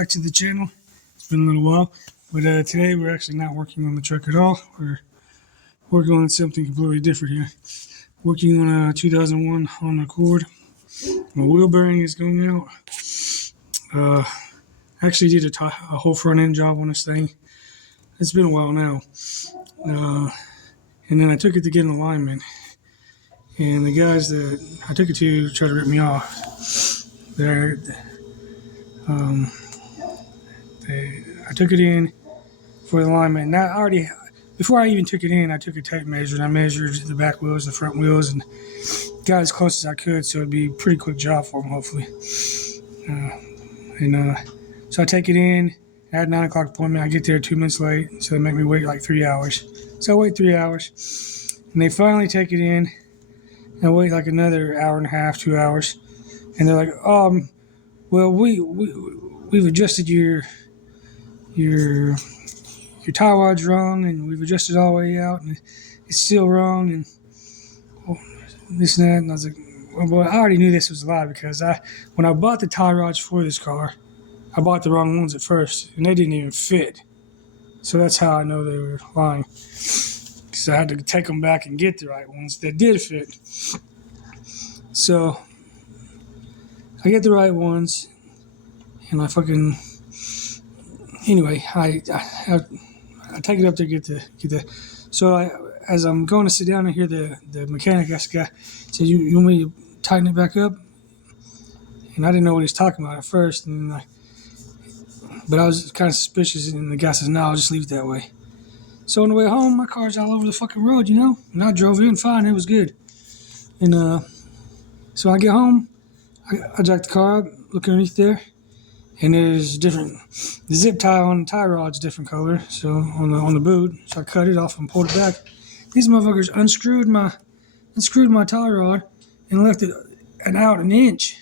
back to the channel. It's been a little while, but today we're actually not working on the truck at all. We're working on something completely different here. Working on a 2001 Honda Accord. My wheel bearing is going out. Actually did a whole front end job on this thing. It's been a while now. And then I took it to get an alignment. And the guys that I took it to try to rip me off. I took it in for the alignment. And before I even took it in, I took a tape measure and I measured the back wheels, the front wheels, and got as close as I could, so it'd be a pretty quick job for them, hopefully. So I take it in. I had a 9 o'clock appointment. I get there 2 minutes late, so they make me wait like 3 hours. So I wait 3 hours, and they finally take it in. I wait like another hour and a half, 2 hours, and they're like, well, we've adjusted your tie rod's wrong, and we've adjusted all the way out, and it's still wrong, and this and that. And I was like, well, I already knew this was a lie because when I bought the tie rods for this car, I bought the wrong ones at first, and they didn't even fit. So that's how I know they were lying. So I had to take them back and get the right ones that did fit. So I get the right ones, and anyway, I take it up there, get the. So as I'm going to sit down and hear the mechanic guy said, you want me to tighten it back up? And I didn't know what he was talking about at first, but I was kind of suspicious, and the guy says, no, I'll just leave it that way. So on the way home, my car's all over the fucking road, and I drove in fine, it was good. And so I get home, I jack the car up, look underneath there, and there's the zip tie on the tie rod's different color, so on the boot. So I cut it off and pulled it back. These motherfuckers unscrewed my tie rod and left it out an inch.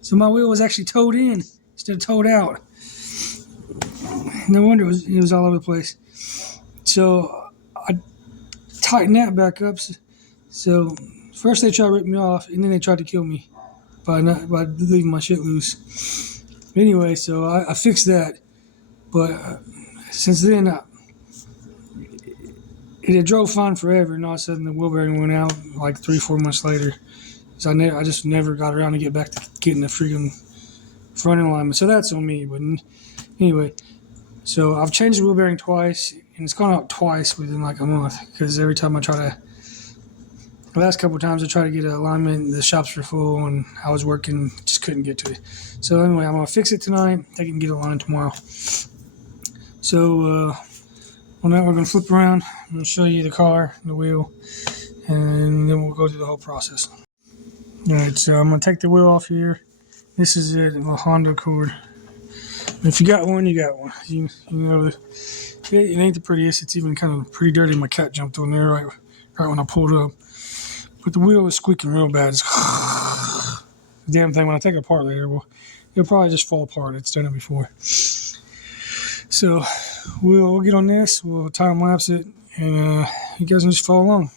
So my wheel was actually towed in instead of towed out. No wonder it was all over the place. So I tightened that back up. So first they tried to rip me off, and then they tried to kill me by leaving my shit loose. Anyway, so I fixed that. But since then, it had drove fine forever, and all of a sudden the wheel bearing went out like 3-4 months later. So I just never got around to get back to getting the freaking front end alignment. So that's on me. But anyway, so I've changed the wheel bearing twice, and it's gone out twice within like a month, because every time the last couple of times I tried to get an alignment, the shops were full, and I was working, just couldn't get to it. So anyway, I'm going to fix it tonight, take it and get it aligned tomorrow. So on that, we're going to flip around. I'm going to show you the car, the wheel, and then we'll go through the whole process. Alright, so I'm going to take the wheel off here. This is it, a Honda Accord. If you got one, you got one. You know, it ain't the prettiest. It's even kind of pretty dirty. My cat jumped on there right when I pulled up. But the wheel is squeaking real bad. It's the damn thing, when I take it apart later, it'll probably just fall apart. It's done it before. So we'll get on this. We'll time lapse it, and you guys can just follow along.